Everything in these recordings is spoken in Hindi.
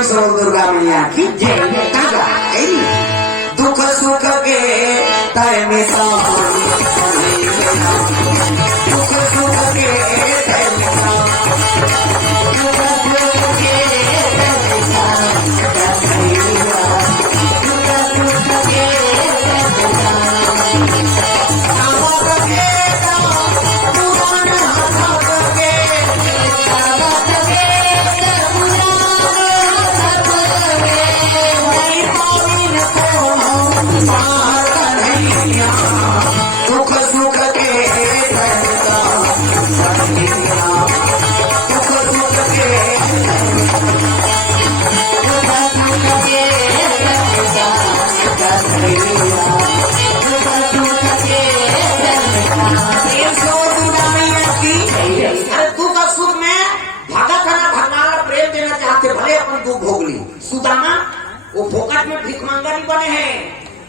प्रेम से दुर्गा मैया की जय। दुख सुख के तय में दुख सुख के तय दुख सुख के सुदामा वो फोकट में भीख मांगा नहीं बने हैं,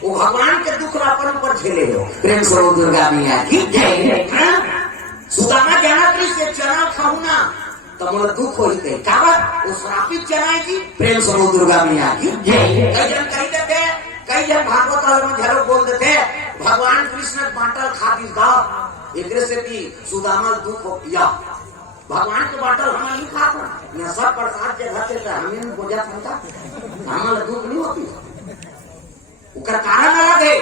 वो भगवान के दुख अपन पर झेले हो। प्रेम से दुर्गा मैया की जय। सुदामा जाना से चना खाऊ ना तो मोला दुख हो गए काबर वो श्रापित चना जी। प्रेम से दुर्गा मैया की जय। कई जन कही देते, कई जन भागवत में झलक बोल देते भगवान कृष्ण बांटल खातिर गाँव एक से भी सुदामा दुख हो गया। भगवान के बाटल हम नहीं खाता, सब प्रसाद जगह से हमें बोझा था हमारा दुख नहीं होती। उकर कारण अलग है,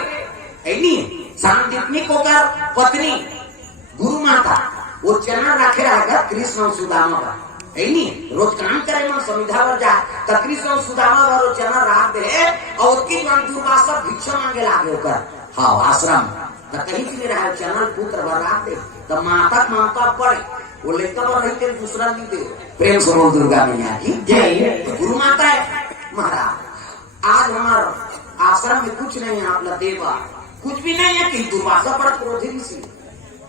ऐनी सांदीपनी को कर पत्नी गुरु माता वो चना रखे रहेगा कृष्ण और सुदामा का, ऐनी रोज काम करे मन समिधा पर जा तो कृष्ण और सुदामा का वो चना राख दे और उसकी मन दुर्वासा भिक्षा मांगे लागे होकर हाँ आश्रम तो कहीं से रहा चना पुत्र पर राख दे तो माता पड़े वो लेकर और रहते दूसरा नहीं दे। प्रेम से दुर्गा मैया की जय। गुरु माता है महाराज आज हमारा आश्रम में कुछ नहीं है, आप देवा कुछ भी नहीं है कि दुर्वासा पर क्रोधी सी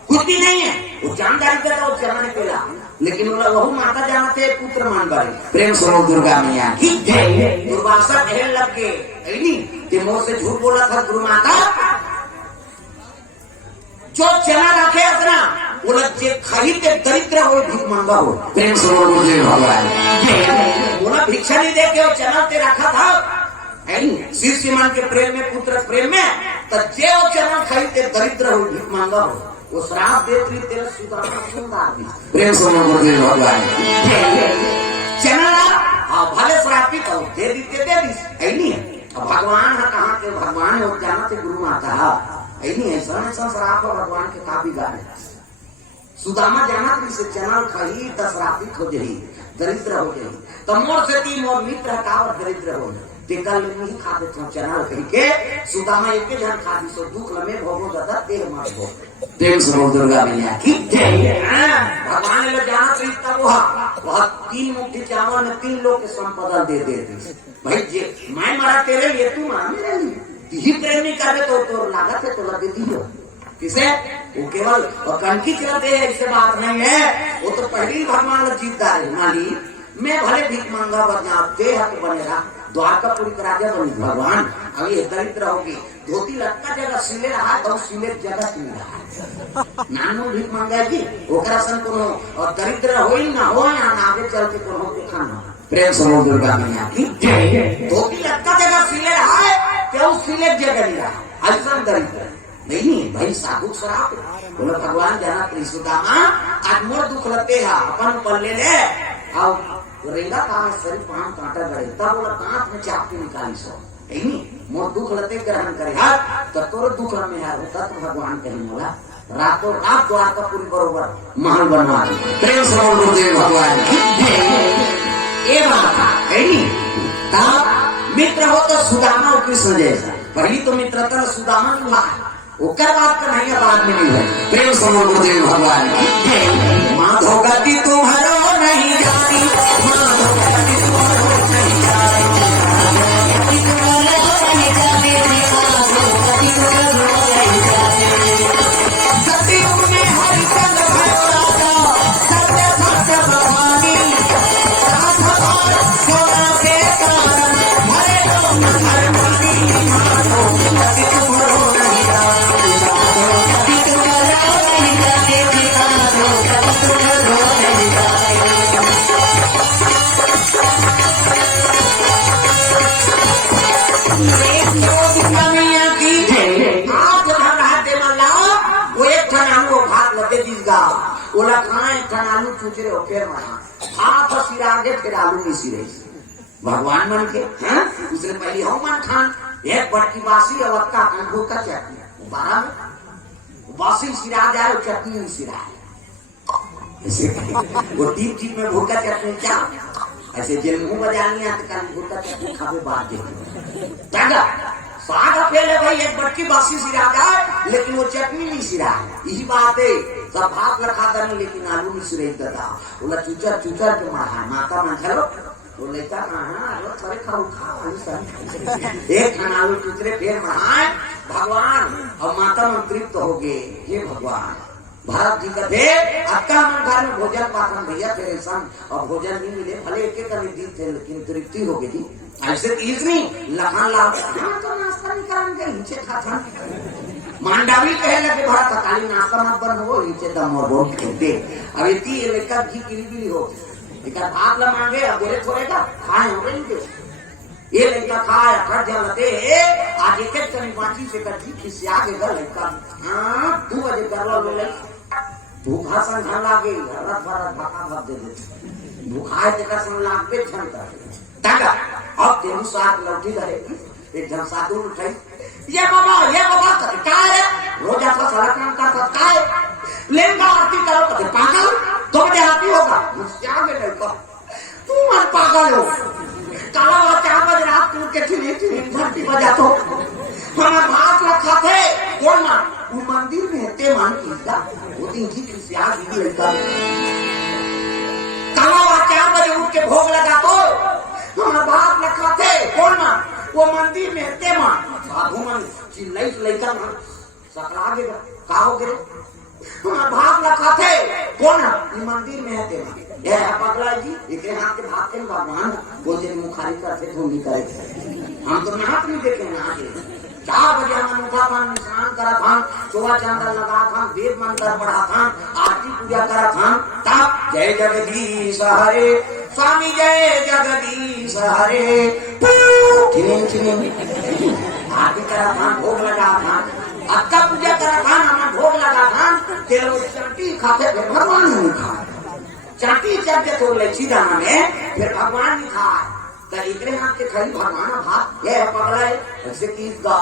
कुछ भी नहीं है, वो जानकारी देता वो चना नहीं पेला लेकिन वह माता जानते पुत्र मान बारे। प्रेम से दुर्गा मैया की जय। दुर्वासा ढेर लग के मोह से झूठ बोला था गुरु माता जो चना रखे अपना बोला जे खरीदे दरिद्र हो भीख मांगा हो। प्रेम से भगवान बोला भिक्षा नहीं दे के वो चना ते रखा था शिव सीमान के प्रेम में पुत्र प्रेम में तो जे वो चना खरीदे दरिद्र हो भीख मांगा हो वो श्राप देती तेरे सुदामा सुंदर। प्रेम से भगवान चना भले श्रापित हो दे दीते दे दी भगवान है कहाँ के भगवान हो जाना थे गुरु माता ऐनी ऐसा श्राप भगवान के काफी गाने सुदामा जाना से चना खही दशरापित हो जाही दरिद्र हो जाही तो मोर से तीन और मित्र और दरिद्र हो जाए टेकल में नहीं खा देते चना खरी के सुदामा एक जन खा दी सो दुख लमे भोगो दादा देह मार भो। प्रेम से दुर्गा मैया की जय। भगवान ने जाना तो इतना वह 3 मुट्ठी चावल में 3 लोग के संपदा दे देती भाई जे मैं मारा तेरे लिए तू मारा मेरे लिए ही प्रेम नहीं करे तो लागत है तो लगे दियो किसे वो केवल कनकी चलते है इससे बात नहीं है, वो तो पहले ही भगवान जीतता है माली मैं भले भीख मांगा बदना देह बनेगा द्वारकापुरी का राजा बनी भगवान अभी दरिद्र होगी धोती लटका जगह सिले रहा तो सिले जगह सिल रहा नानू भीख मांगा जी ओकरा सन कोनो और दरिद्र हो ही ना हो या आगे चल के कोनो के खाना। प्रेम से दुर्गा मैया की जय। धोती लटका जगह सिले रहा है क्यों सिले जगह नहीं रहा ऐसा दरिद्र नहीं भाई साधु श्राप बोले भगवान जाना सुदामा आज मोर दुख लगते है अपन पल्ले ले और रेंगा का शरीर पान कांटा गड़े तब बोला दांत में चाकू निकाली सो नहीं मोर दुख लगते ग्रहण करे तो तोर दुख में यार होता तो भगवान कहीं बोला रातों रात द्वारकापुरी बरोबर महल बनवा दे। प्रेम से भगवान ये बात है तब मित्र हो तो सुदामा और कृष्ण जैसा पहली तो मित्रता सुदामा हुआ ओकर बात का नहीं बाद में नहीं है। प्रेम से भगवान माधो गति तुम्हारो नहीं जानी माधो गति तुम्हारो नहीं जानी सतयुग में हरिचंद्र भगवान सत्य सत्य भगवानी सोना के कारण मरे लोग धर्मानी माधो गति तुम्हारो नहीं जानी ओला खाए आलू चूचरे हो फिर महा हाथ सिरा आगे फिर आलू नहीं सिरे भगवान मन के हैं दूसरे पहले हम मन खान एक बड़की बासी अवक्का अंगूर का चटनी बारह में बासी सिरा जाए चटनी नहीं सिरा वो टीप में भूखा चटनी क्या ऐसे जेल मुंह बजानी आते कल भूखा चटनी खावे बात देखते साग पहले भाई एक बटकी बासी सिरा जाए लेकिन वो चटनी नहीं सिरा यही बात है सब भात रखा था नहीं लेकिन आलू नहीं सिरे था बोला चूचर चूचर के मारा माता मन चलो वो लेता कहा थोड़े खाओ खा एक खाना आलू चूचरे फिर महाए भगवान और माता मन तृप्त हो गए हे भगवान भारत जी का थे अक्का मन घर में भोजन पाखन भैया तेरे संग और भोजन नहीं मिले भले एक एक दिन थे लेकिन तृप्ति हो गई थी ऐसे तीसरी लखान लाल तो नाश्ता नहीं कराएंगे नीचे खा था मांडावी कहे लगे बड़ा थकाली नाश्ता मत बन हो नीचे दम और बोल खेलते अब इतनी लेकर घी किली हो लेकर भात ला मांगे अब मेरे थोड़े का खाए हो गए ये लड़का खाया कर जलते आगे के कहीं बाची से कच्ची खिसिया के घर लड़का 2 बजे कर लो ले भूखा संघा लागे रत भरत भाका भर दे दे भूखा के संग लागबे छनता ताका अब तेनु साथ लौटी रहे एक जन साधु उठाई ये बाबा काय है रोजा का सारा काम करता काय लेंगा आरती करो तो पागल तो बजे आरती होगा मुझसे आगे लड़का तू मत पागल हो काला वाला 4 बजे रात को के थी घंटी बजा तो हम भात रखा थे कौन ना वो मंदिर में ते मान कीदा वो दिन की खिसिया दी लड़का काला वाला 4 बजे उठ के भोग लगा तो हम भात रखा थे कौन ना वो मंदिर में ते मान साधु मन चिल्लाई लड़का मन सकला गया का हो गए हम भात रखा थे कौन ना मंदिर में है ते मान ये पगला जी इतने हाथ के भाग के भगवान बोलते मुखारी करते तो नहीं करे हम तो नाथ नहीं देखे ना आगे 4 बजे हम उठा था स्नान करा था चोवा चांदा लगा था वेद मंत्र पढ़ा था आरती पूजा करा था तब जय जगदीश हरे स्वामी जय जगदीश हरे आरती करा था भोग लगा था अक्का पूजा करा था हम भोग लगा था तेल चट्टी खाते भगवान नहीं खा चाटी चढ़ते तो लच्छी दाना में फिर भगवान ने खा तो इतने हाथ के खड़ी भगवान भात ये पगला है ऐसे कीस गा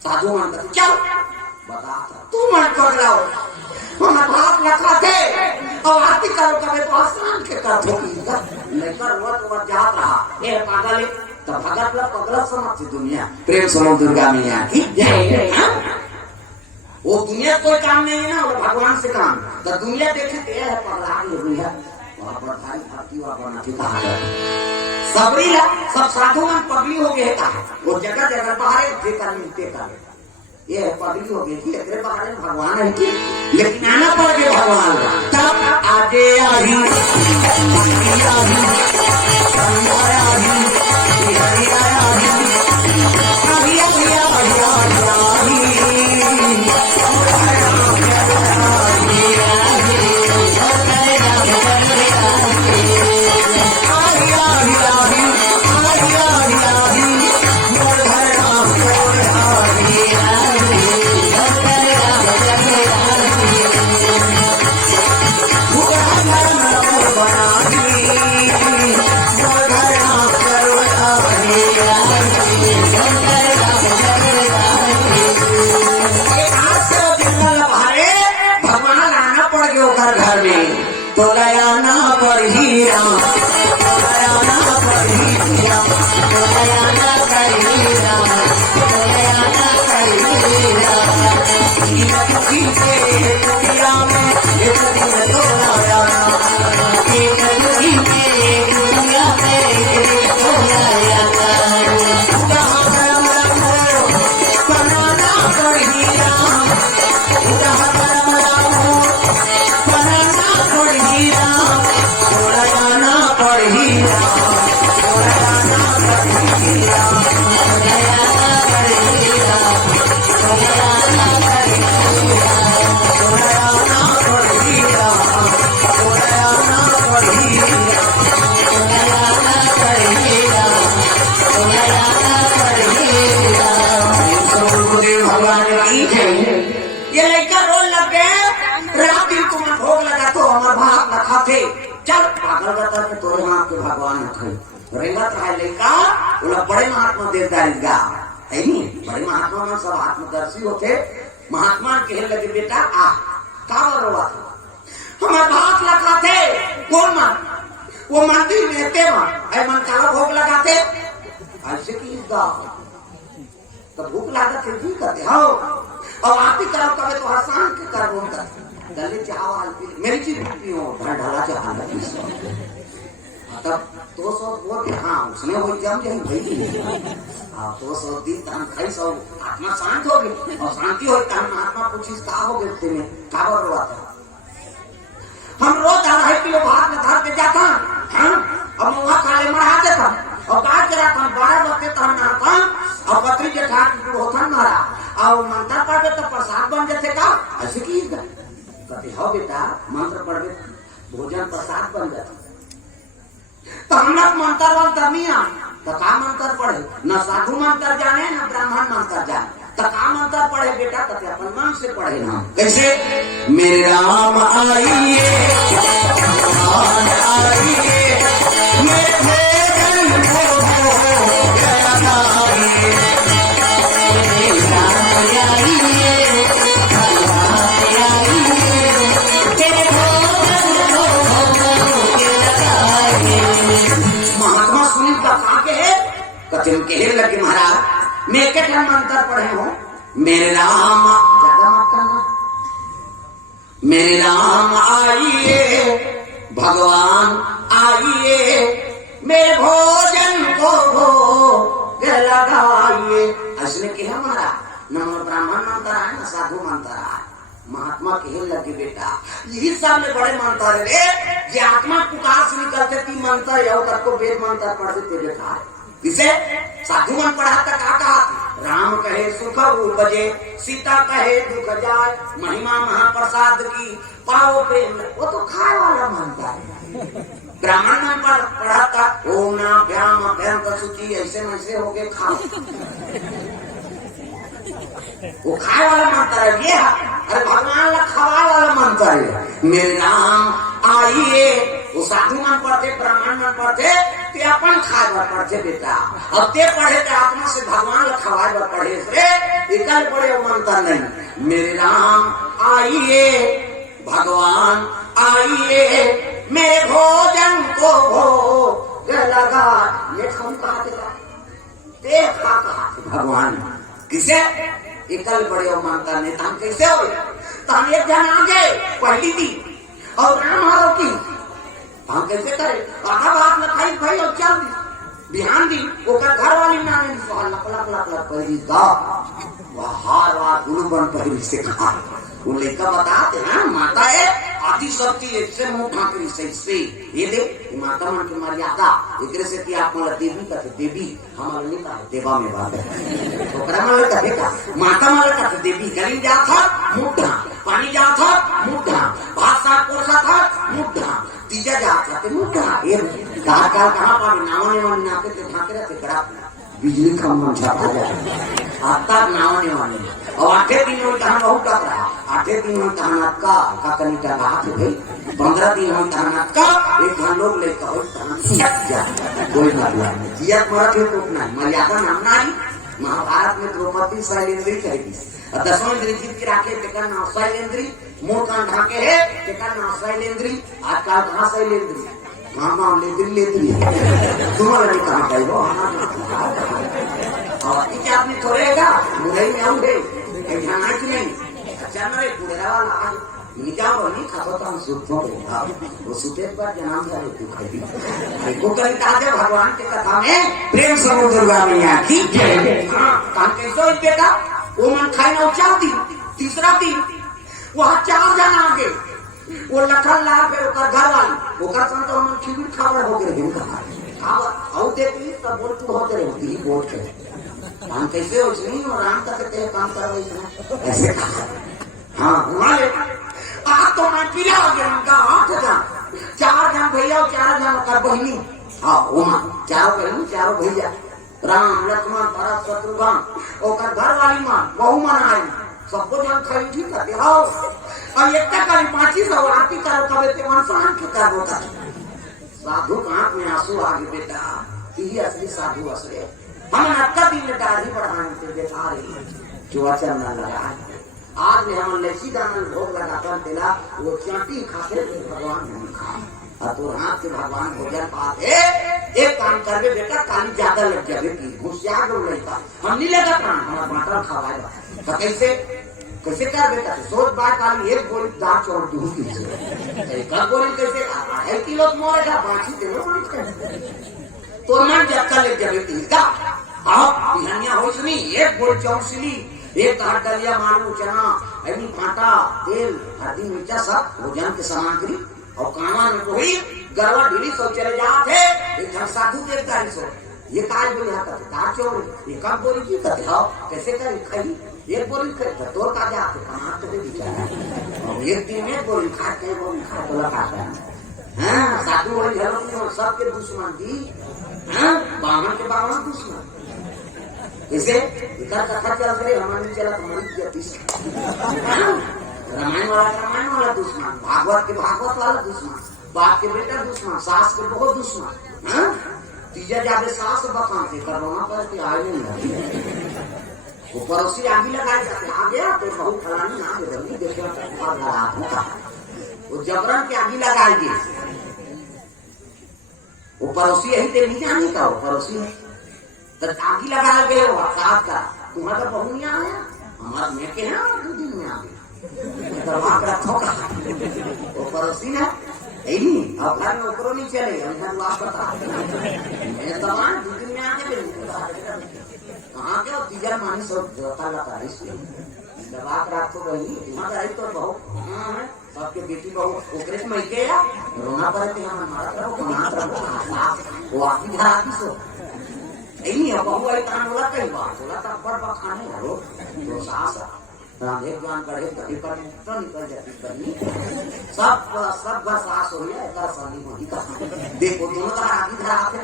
साधु मन का क्या बता तू मन पगला हो हम भात रखा थे और आरती करो कभी तो स्नान के कर दो लेकर वो तो जात रहा ये पागल है तो भगत ला पगला समझ दुनिया प्रेम समझ दुर्गा मैया की वो दुनिया कोई काम नहीं है ना वो भगवान से काम तो दुनिया देखे तो है पगला हुई है वहां पर भाई भक्ति वा बना के कहा जाता सबरी सब साधु मन पगली हो गए था वो जगह जगह बाहर देता मिलते का ये पगली हो गई थी तेरे बाहर भगवान है कि लेकिन आना पड़ गया भगवान तब आगे आई घर में तो लयाना पर हीरा लयाना पर हीरा लयाना कर हीरा लयाना कर हीरा दुखी से दुनिया में एक दिन तो लाया एक दुखी से दुनिया में तो लाया कहाँ करम रखो बनाना कर हीरा कहाँ करम रखो पड़ हीरा हमार भाग रखा थे चल पागल बता के तोरे हाथ के भगवान रखे रेंगत रहे लड़का बोला बड़े महात्मा देवदारी गा है नहीं बड़े महात्मा में सब आत्मदर्शी होते महात्मा कहने लगे बेटा आ का रोवा था हमारे भाग रखा थे कौन मन वो मंदिर में थे मन मन काला भोग लगाते ऐसे की तो भूख लगा थे जी करते हो और आप ही करो कभी तो हसान के कर बोल करते गले चावल मेरी चीज पियो ढला चावल तब तो सो वो के हाँ उसने वो जम जाए भाई हाँ तो सो दिन तन खाई सो आत्मा शांत हो गई और शांति हो तन आत्मा पूछी का हो गए थे में काबर रोआ था हम रोज 2.5 किलो भात में धर के जाता हाँ अब वहाँ काले मराते था और बात करा था 12 बजे तक नहाता और पत्री के ठाक होता मारा और मंत्र पढ़े तो प्रसाद बन जाते का ऐसे की कहते हो बेटा मंत्र पढ़े भोजन प्रसाद बन जाता तो हम लोग मंत्र वंत्र नहीं आ तो का मंत्र पढ़े न साधु मंत्र जाने न ब्राह्मण मंत्र जाने तो का मंत्र पढ़े बेटा कहते अपन मन से पढ़े ना कैसे मेरे राम आइए महात्मा सुनील का कथन कहे लगे महाराज मैं क्या मंत्र पढ़े हूँ मेरे राम ज्यादा मत करना मेरे राम आइए भगवान आइए मेरे भोजन को भोग लगाइए ऐसे कहा महाराज न ब्राह्मण मंत्र आए न साधु मंत्र आए महात्मा कहे लगे बेटा यही सामने बड़े मंत्र रे जे आत्मा पुकार से निकलते ती मंत्र यो को वेद मंत्र पढ़ते तेरे बेटा किसे साधु मन पढ़ाता का कहा राम कहे सुख उपजे सीता कहे दुख जाए महिमा महाप्रसाद की पाओ प्रेम वो तो खाए वाला मानता है ब्राह्मण मन पढ़ाता ओम नाम व्याम अभ्यंग सुचि ऐसे वैसे हो गए खाओ वो खाए वाला मंत्र है ये अरे भगवान ला खवा वाला मंत्र है मेरे नाम आइए वो साधु मन पढ़ते ब्राह्मण मन पढ़ते ते अपन खाए बर पढ़ते बेटा और ते पढ़े ते आत्मा से भगवान ला खवाए बर पढ़े रे इकल पढ़े वो मंत्र नहीं मेरे नाम आइए भगवान आइए मेरे भोजन को भोग लगा ये हम कहा ते कहा भगवान किसे एकल बड़े मानता नहीं हम कैसे हो तो हम एक जन आ गए पहली थी और राम हारो की हम कैसे करे आधा बात न खाई भाई और चल दी बिहान दी वो का घर वाली ना ने सवाल लक लक लक लक पहली दा वह हार वा गुरु बन पहली से कहा वो लड़का बताते हैं माता है आदि शक्ति इससे मुंह ढांकरी से ये दे माता मन की मर्यादा एक से कि आप मला देवी कहते देवी हमारे नहीं कहा देवा में बात है तो ब्राह्मण का बेटा माता मला कहते देवी गली जा था मुद्दा पानी जा था मुद्दा भात साग पोसा था मुद्दा तीजा जा था तो मुद्दा ये कहाँ पावे नावने वाले नाके ते ढांके रहते कड़ा बिजली का मन छापा जाए आता नावने वाले और 8 दिन में तहन बहुत टक रहा 8 दिन में तहनात का कनी का हाथ गई 15 दिन में तहनात का एक घन लोग ले कहो तहन कोई मतलब नहीं जिया मरा के तो नहीं मर्यादा नाम नहीं महाभारत में द्रौपदी शैलेंद्री कहेगी और 10वें इंद्री जीत के राखे तेका नाम शैलेंद्री मुंह कान ढाके है तेका नाम शैलेंद्री आज का कहां शैलेंद्री मामा लेद्री तुम्हारा नहीं कहा गई वो और क्या आपने छोड़ेगा मुरई में आऊंगे ध्यान की नहीं अच्छा मेरे पुरेरा वाला आज निकाह नहीं खाता तो हम सुखों वो सुते पर जन्म जाए तू खाई को कविता दे भगवान के कथा में प्रेम समूह दुर्गा मैया की जय हां कैसे बेटा वो मन खाई ना चाहती तीसरा दिन वहां 4 जन आ गए वो लखन ला फिर ओकर घर वाली ओकर संग तो हम खिबिर खाबर हो गए दिन का खाबर औ देती तब बोल तू होते रही बोल के हम कैसे हो नहीं और राम तक ते काम करवाई ना ऐसे कहा हां हमारे आ तो मैं पिला हो गया उनका 8 जन 4 जन भैया और 4 जन कर बहिनी हां वहां 4 बहन 4 भैया राम लक्ष्मण भरत शत्रुघ्न ओकर घर वाली मां बहु मन आई सबको जन खरीदी कर दिया और एक का 500 आरती कर कर कबे ते इंसान के कर होता साधु आंख में आंसू आ गए बेटा ये असली साधु असली हम अक्का दिन में दाढ़ी बढ़ाने से देखा रही जो वचन न लगा आज में हम लस्सी दामन भोग लगाकर देला वो चाटी खाते भगवान नहीं खा तो रात के भगवान भोजन पाते एक काम करवे बेटा काली ज्यादा लग जावे की होशियार लोग लड़का हम नहीं लगा प्राण हमारा बाटा खवाएगा तो कैसे कैसे कर बेटा सोच बात काली एक गोली दांत छोड़ दूं एक गोली कैसे है किलो मोरेगा बाकी दे तो मन जक्का लग जावे की का आप बिहानिया हो सुनी एक गोल चौसली एक आठ डलिया मालू चना अभी आटा तेल हल्दी मिर्चा सब भोजन की सामग्री और कामा में कोई गरवा ढीली सो चले जाते एक साधु देखता है सो ये काज बोले हाथ दांत चोर ये कब बोली की करते हो कैसे कर खाई एक बोली कर तो का जाते कहां तो बेचारा और एक दिन में बोली खाते बोली खा तो खाता हां साधु बोले घर सबके दुश्मन दी हां बामन के बामन दुश्मन इसे इधर कथा चल रही हमारी चला तुम्हारी ज्योतिष रामायण वाला दुश्मन भागवत के भागवत वाला दुश्मन बाप के बेटा दुश्मन सास के बहुत दुश्मन तीजा जाके सास बकान से करना पड़ती आए नहीं वो पड़ोसी आगे लगाए जाते आ गया तो बहुत फलानी आ गई देखा वो जबरन के आगे लगाएगी वो पड़ोसी यही ते नहीं जाने का वो पड़ोसी तो आगे लगा गए वो साथ का तुम्हारा तो बहू नहीं आया हमारा मैं के हैं 2 दिन में आ गया दरवाज रखो का वो पड़ोसी ने यही अब घर में ऊपर नहीं चले हम आप बता मैं तमाम 2 दिन में आके कहाँ के तीजा मानी सब जोता लगा इसलिए दरवाज रखो वही हमारा तो बहुत सबके बेटी बहू ओकरे में के या रोना पड़े हम हमारा करो कहाँ करो वो आकी धरा की सो नहीं है बहु आई काम बोला कई बार बोला था पर खाने हरो तो सास एक जान करे कभी पर तो निकल जाती करनी सब बस सास हो गया एक शादी में का देखो दोनों का आगे धरा आते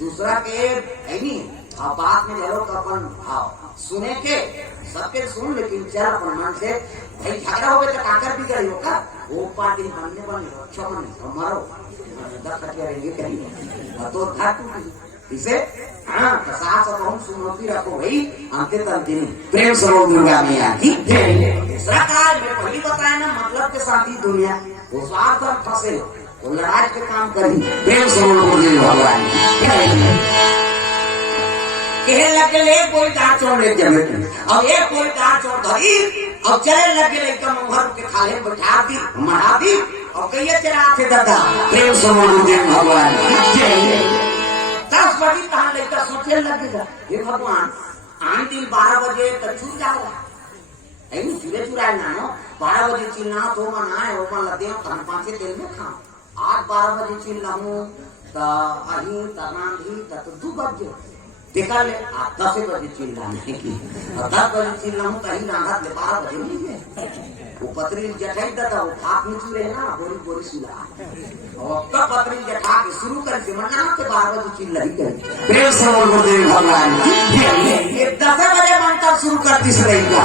दूसरा के नहीं अब बात में ले लो अपन आओ सुने के सबके सुन लेकिन चल अपन मन से भाई झगड़ा हो गया तो काकर भी गई होगा वो पार्टी बनने बने अच्छा बने हमारो 10 रहेंगे कहीं तो धातु इसे हाँ सास और बहुत सुनौती रखो भाई हमके तंतिनी प्रेम सरोवर दुर्गा मैया की तीसरा काल में पहली बताया ना मतलब के साथ ही दुनिया वो स्वार्थ और फंसे वो लड़ाई के काम करी प्रेम सरोवर भगवान कहे लगे कोई दांत छोड़ ले जमे अब एक कोई दांत छोड़ धरी अब चले लगे एकदम उभर के खाले बैठा दी मरा दी और कहिए चला थे दादा प्रेम सरोवर भगवान 10 बजे कहाँ लेकर सोचने लगेगा ये भगवान आन दिन 12 बजे तक छूट जाएगा ऐनी चूरे चुराए ना 12 बजे चिल्ला तो मनाए हो मन लगे हम 5 तेल में खा आज 12 बजे चिल्ला हूँ तो अही तना भी तो 2 बजे देखा ले आप 10 बजे चिल्ला नहीं की 10 बजे चिल्ला हूँ कहीं रात ले 12 बजे नहीं है वो पत्री जठाई दादा वो भाप में चूरे ना बोरी बोरी सुला और कब पत्री जठा के शुरू कर के मना के 12 बजे चिल्ला ही करी प्रेम सरोवर गुरुदेव भगवान ये 10 बजे मंत्र शुरू कर दी रहेगा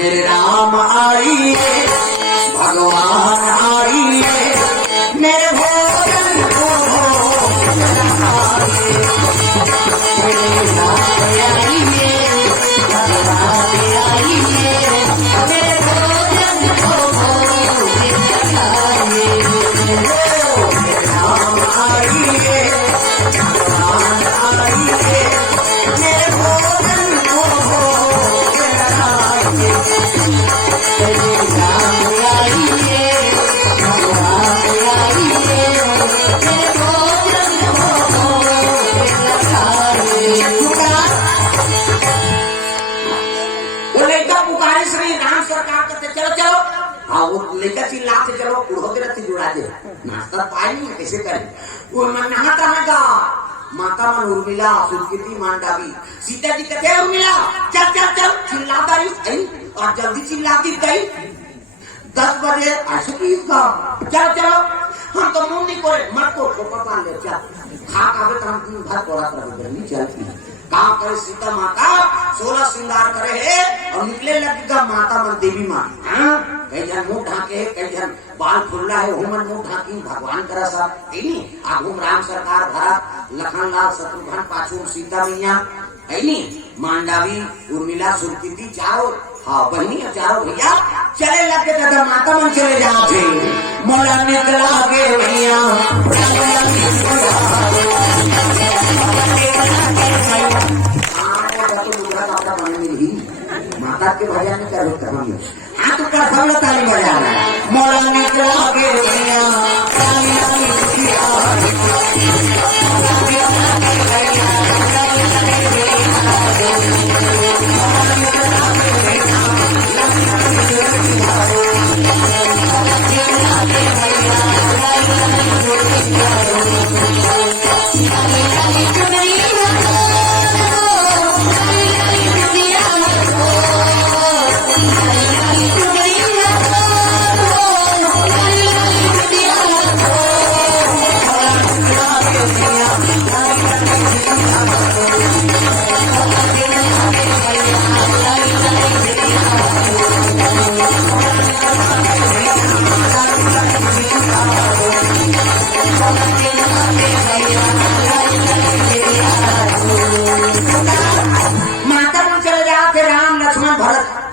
मेरे राम आई भगवान आई मेरे भोजन को लेकर चिल्लाते चलो उड़ोते रहते जुड़ा दे नाश्ता पानी कैसे करें वो नहाता लगा माता मन उर्मिला सुकृति मान डाली सीता जी कहते उर्मिला चल चल चल चिल्लाता रही और जल्दी चिल्लाती गई 10 बजे ऐसे का चल चलो हम तो मुंह नहीं करे मत को पकड़ ले चल खा खावे तो हम दिन भर पड़ा कर गर्मी चलती कहा करे सीता माता 16 श्रृंगार करे है और निकले लगेगा माता मन देवी माँ। कई जन मुंह ढाके, कई जन बाल खुल्ला है हुमन मुंह ढाकी भगवान करा सा आगुम राम सरकार भरत लखन लाल शत्रुघ्न पाछू सीता मैया है मांडावी उर्मिला सुरकीर्ति चारों हाँ बहनी चारों भैया चले लगे दादा माता मन चले जाते मोला निकला के भैया माता के भैया ने क्या होता है हाँ तो क्या सब ताली बजाना मोला निकला के भैया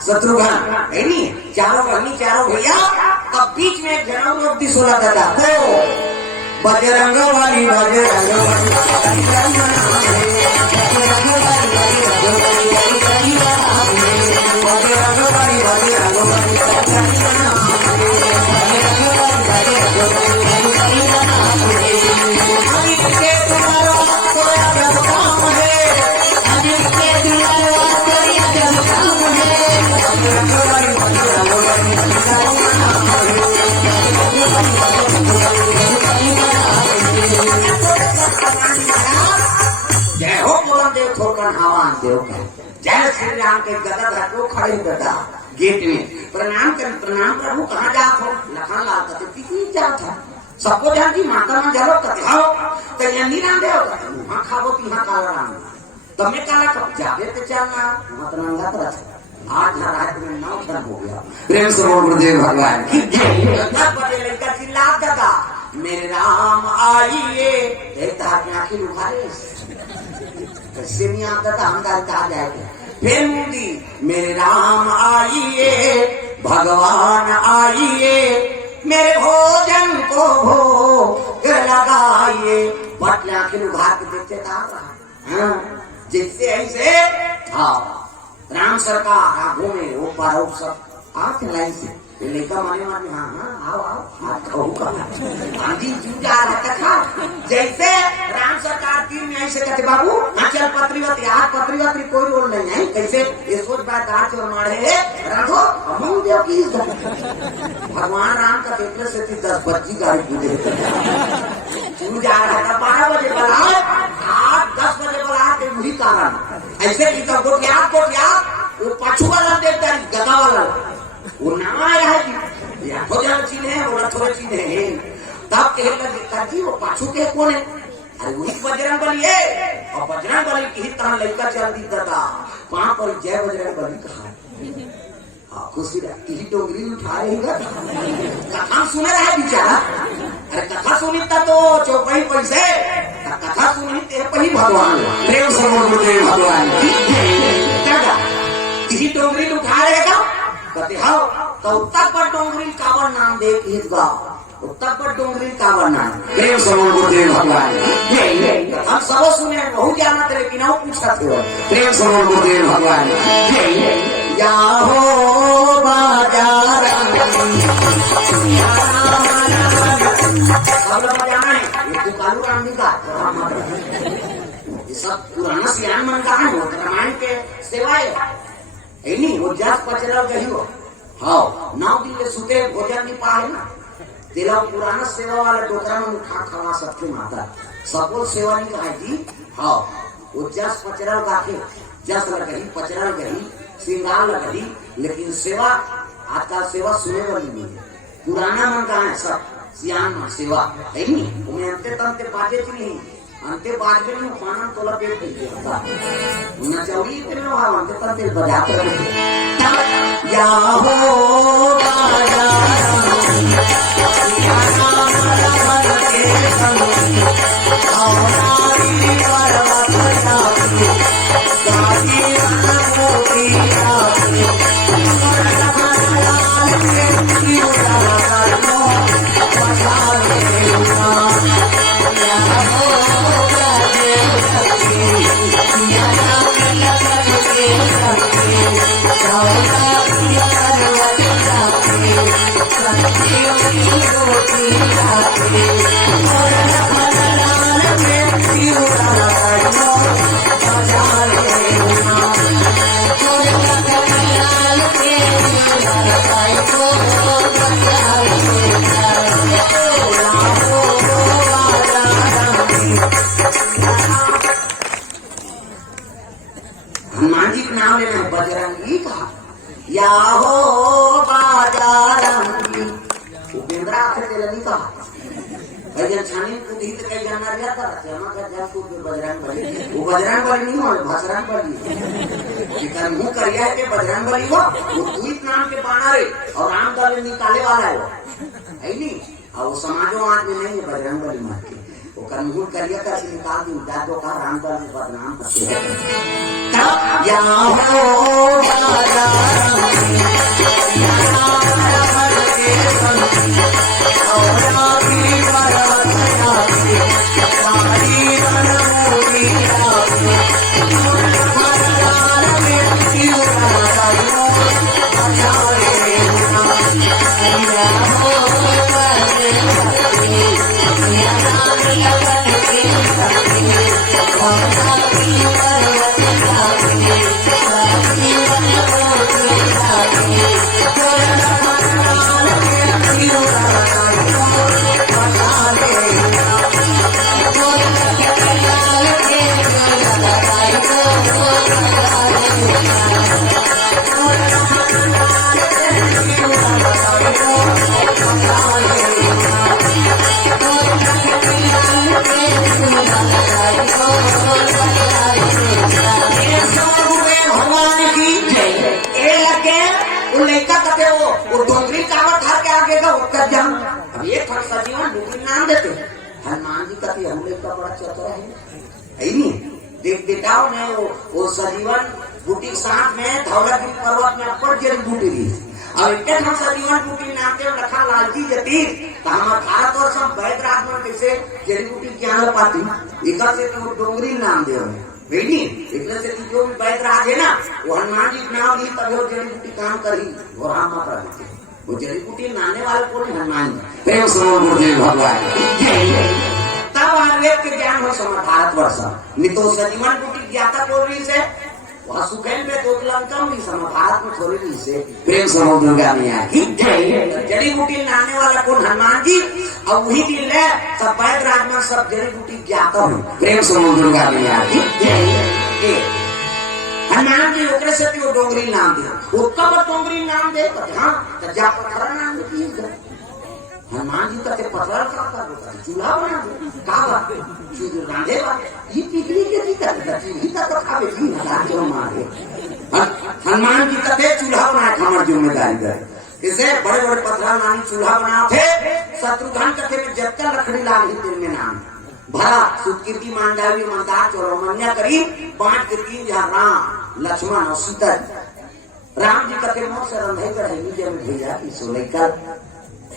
शत्रुघ्न है नहीं चारों बहनी चारों भैया अब बीच में एक जनम लोग भी सोला दादा तो बजरंग वाली जय श्री राम के गदा रखो खड़े गदा गेट में प्रणाम प्रभु कहाँ जा लखन लाल कते जात है सबको जानती माता में जलो कते आओ तो यही नाम दे वहां खाबो तिहा काला राम तमे काला कब जावे तो चलना मत नंगा तो आज रात में 9 दिन हो गया प्रेम से बोल गुरुदेव भगवान की जय बड़े लड़का चिल्ला दादा मेरे राम आइए देता की आंखें उखाड़े सिमिया दादा हम आ जाएगा फिर मुंडी मेरे राम आइए भगवान आइए मेरे भोजन को भोग लगाइए बट आखिर उभार के देखते था जिससे ऐसे हाँ राम सरकार आगो में वो पारो सब आठ लाइन से लेकर माने माने हाँ आओ हाथ कहूँगा गांधी जी जा रहा था जैसे राम सरकार 3 में ऐसे कहते बाबू चल पत्रीवती आज पत्रीवती कोई रोल नहीं है कैसे ये सोच बात आज और मारे राघो अमूल देव की भगवान राम का पेपर से 10 बच्ची गाड़ी पूजे तू जा रहा था 12 बजे बोला आज 10 बजे बोला के वही कारण ऐसे की तो गोटिया वो पाछू वाला देखता है गदा वाला वो नाम आया है या हो जाना चीज है वो थोड़ा चीज है तब कहने लगे जी वो पाछू के कौन है अरे वही बजरंग बली है और बजरंग बली की ही तरह लड़का चल दी दादा वहां पर जय बजरंग बली कहा खुशी रहती ही डोंगरी उठा रही कथा सुने रहा बेचारा अरे कथा सुनी था तो चौपाई पैसे कथा सुनी थे वही भगवान प्रेम से भगवान किसी डोंगरी उठा रहेगा कहते हाँ तो उत्तर पर डोंगरी कावर नाम दे गा उत्तर पर डोंगरी कावर नाम प्रेम समूह गुरुदेव भगवान हम सब सुने बहुत जाना थे लेकिन वो पूछा थे प्रेम समूह गुरुदेव भगवान या हो बाजार सब लोग जाना है ये कालू राम जी का ये सब पुराना सियान मन का है रामायण के सेवाएं नहीं वो जास पचरा गई हो हाँ 9 दिन ले सुते भोजन नहीं पाए ना तेरा पुराना सेवा वाला डोकरा में उठा खवा सबके माता सबको सेवा नहीं कहा जी हाँ वो जास पचरा गाके जस लगही पचरा गही श्रृंगार लगही लेकिन सेवा आजकल सेवा सुने वाली नहीं है पुराना मन का है सब सियान में सेवा है नहीं उन्हें अंते तंते बाजे नहीं अंते बाद में पाना तो लपेट दीजिए उन्हें चौड़ी इतने वहाँ अंते पर दिल बजाते रहे या हो राजा हनुमान जी के नाम लेना बजरंगी कहा या हो बाजारंगी उपेंद्र आखे तेलनी कहा भजन छानी कुदी तो कई जाना गया था जमा का जा को बजरंग बली वो बजरंग बली नहीं हो भसरंग बली जिकर मुंह करिया के बजरंग बली हो वो द्वीप नाम के बाणा रे और राम दल निकाले वाला है नहीं और वो समाजों आज में नहीं है बजरंग बली मार के वो कर्मगुण करिया का निकाल दी जादो का राम दल में बदनाम करते या हो हनुमान जी का हम लोग का बड़ा चतुर है नहीं देख बेटाओं ने वो सजीवन बूटी साथ में धौलागिरी पर्वत में अपर जड़ी बूटी ली और इतने हम सजीवन बूटी नाम के रखा लालची जती तो हमारे भारत वर्ष में वैद्य राजमन कैसे जड़ी बूटी क्या हो पाती एक से तो डोंगरी नाम दे बेटी इतने से जो भी वैद्य राज है ना वो हनुमान जी नाम ली तभी वो जड़ी बूटी काम करी और हम माता वो जड़ी बूटी नाने वाले को हनुमान जी प्रेम समूह भगवान तब आयुर्वेद के ज्ञान हो समय भारत वर्ष नितो सजीवन बूटी ज्ञाता बोल रही से वह सुखेन में दो किलोमीटर नहीं समय भारत में थोड़ी रही से प्रेम समूह दुर्गा मैया जड़ी बूटी नाने वाला कौन हनुमान जी और वही दिन ले सब वैद्य राज में सब जड़ी बूटी ज्ञाता हो प्रेम समूह दुर्गा मैया हनुमान जी ओकरे से वो डोंगरी नाम दे वो कब डोंगरी नाम दे हाँ जा पत्थर नाम दे हनुमान जी का पत्थर का चूल्हा बना दे का रांधे ये पिकनिक के की करता तो खावे जी राजो मारे हनुमान जी का चूल्हा बना हमारी जिम्मेदारी है इसे बड़े बड़े पत्थर नाम चूल्हा बना थे शत्रुघ्न कथे में जब तक लकड़ी लाल ही तेरे नाम भरा सुकीर्ति मांडावी मंदार चौरमन्या करी 5 के 3 जहाँ राम लक्ष्मण और सीता राम जी कथे मोह से रंधे कर जब भेजा कि सोलेकर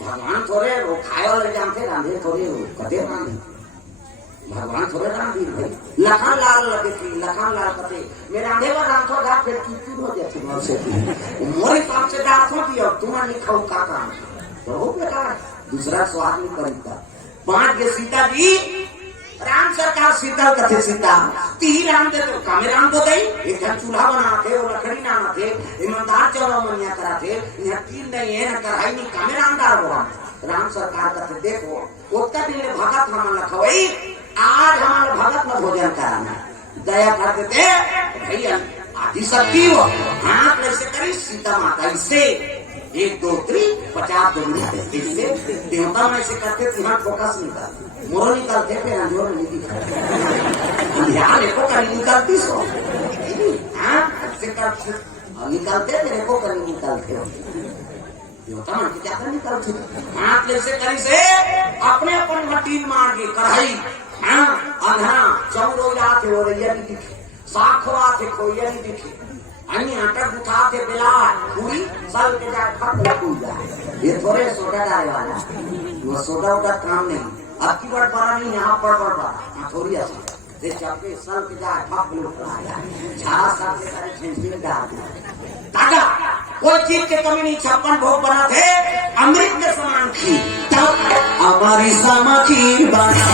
भगवान थोड़े वो खाए वाले जानते रांधे थोड़े कथे रांधे भगवान थोड़े रांधी भाई लखन लाल लगे थी लखन लाल कथे मेरे रांधे वाला रांधो गा फिर चुप हो जाती मोर से मोरी पाप से डांट होती और तुम्हारे नहीं खाऊ का काम तो हो बेकार दूसरा स्वाद नहीं करीता 5 के सीता जी राम सरकार सीता कथे सीता तीन राम दे तो कामे राम तो गई एक घर चूल्हा बनाते और लकड़ी नाम थे ईमानदार चौरा मनिया कराते यहाँ 3 नहीं है ना कढ़ाई नहीं कामे रामदार हुआ राम सरकार कथे देखो उत्तर दिन भगत हमारा खवाई आज हमारा भगत में भोजन कराना दया कर देते भैया आदि शक्ति हो हाथ ऐसे करी सीता माता इससे 1 2 3 50 2 मिनट इससे देवता में से करते तुम्हारा फोकस निकल मोरो निकलते फिर अंजोर नहीं दिखा ध्यान देखो कहीं निकलती सो हाँ से कर निकलते तेरे को कहीं निकलते हो देवता मन क्या कर निकलते हाथ ले से करी से अपने अपन मटीन मार के कढ़ाई हाँ अंधा चौरो जाते हो रही है दिखे साखवा थे कोई नहीं दिखे अन्य आटा गुथा थे बिला पूरी साल के जाए खत्म हो जाए ये थोड़े सोडा डाले वाला वो सोडा उड़ा काम नहीं अब की बार बड़ा नहीं यहाँ पर बड़ा थोड़ी ऐसा ये चपके साल के जाए खत्म हो जाए झाड़ा साल के सारे छेंचने डाल दादा कोई चीज के कमी नहीं 56 भोग बना थे अमृत के समान थी तब हमारी समाखी बना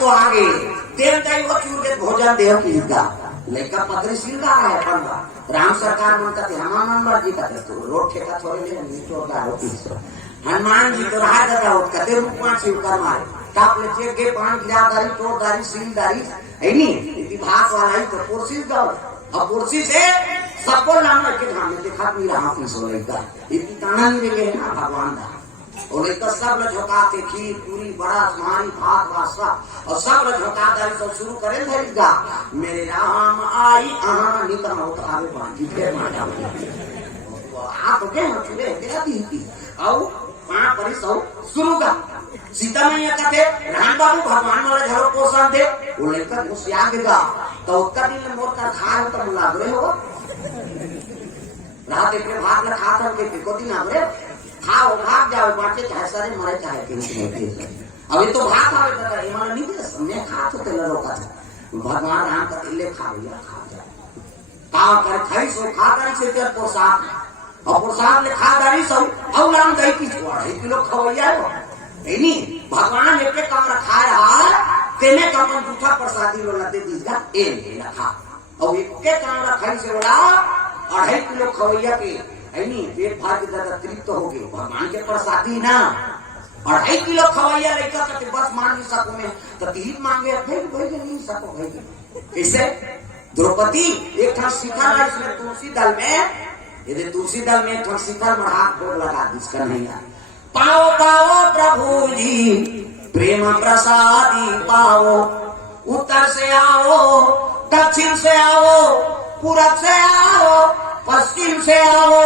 तो आगे देव दैव चूर के भोजन देव की हिता लेका पत्री सिंगा है पंडा राम सरकार मन का हनुमान जी का तो रोड ठेका छोड़े ले नीचो का रोटी हनुमान जी तो रहा दादा उठ कते रूप में शिव कर मारे काप ले चेक के पान गिरा दारी तो दारी सिंह दारी है नी विभाग वाला ही तो पुरसी दो अब पुरसी से सबको लाना के धाम में देखा नहीं रहा अपनी सोई का इतनी ताना नहीं देंगे ना भगवान का और एक सब लोग झोंकाते खीर पूरी बड़ा मारी भात वासा और सब लोग झोंकाते सब शुरू करें धरेगा मेरे राम आई आहा निकल होता आवे बांधी फिर माटा आप के चुले तेरा दी आओ वहां पर सब शुरू का सीता मैया कहते राम बाबू भगवान वाले घरों पोषण दे वो लेकर उस याद देगा तो उसका दिन मोर का खा तो मुला रहे हो रात के भात में खाता के को दिन आवे खाओ भाग जाओ बाटे चाहे सारे मरे चाहे अभी तो भाग आवे दादा ईमान नहीं दे मैं खा तो तेल रोका था भगवान राम का तिल्ले खा लिया खा जाए का कर खाई सो खा कर से तेरे प्रसाद और प्रसाद ले खा दारी सो और राम दही की छोड़ 1 किलो खवैया हो नहीं भगवान ने पे काम रखा रहा तेने का मन दूसरा प्रसादी लो लते दीजा ए रखा और एक के काम रखाई से बोला 2.5 किलो खवैया के नहीं पेट भर के दादा तृप्त हो गए भगवान के प्रसादी ना 2.5 किलो खवैया लेकर के बस मान नहीं सको में तो 3 मांगे फिर भाई नहीं सको भाई कैसे द्रौपदी एक था शिखा ला इसमें तुलसी दल में यदि तुलसी दल में थोड़ा शिखा में हाथ भोग लगा जिसका नहीं है पाओ पाओ प्रभु जी प्रेम प्रसादी पाओ उत्तर से आओ दक्षिण से आओ पूरब से आओ पश्चिम से आओ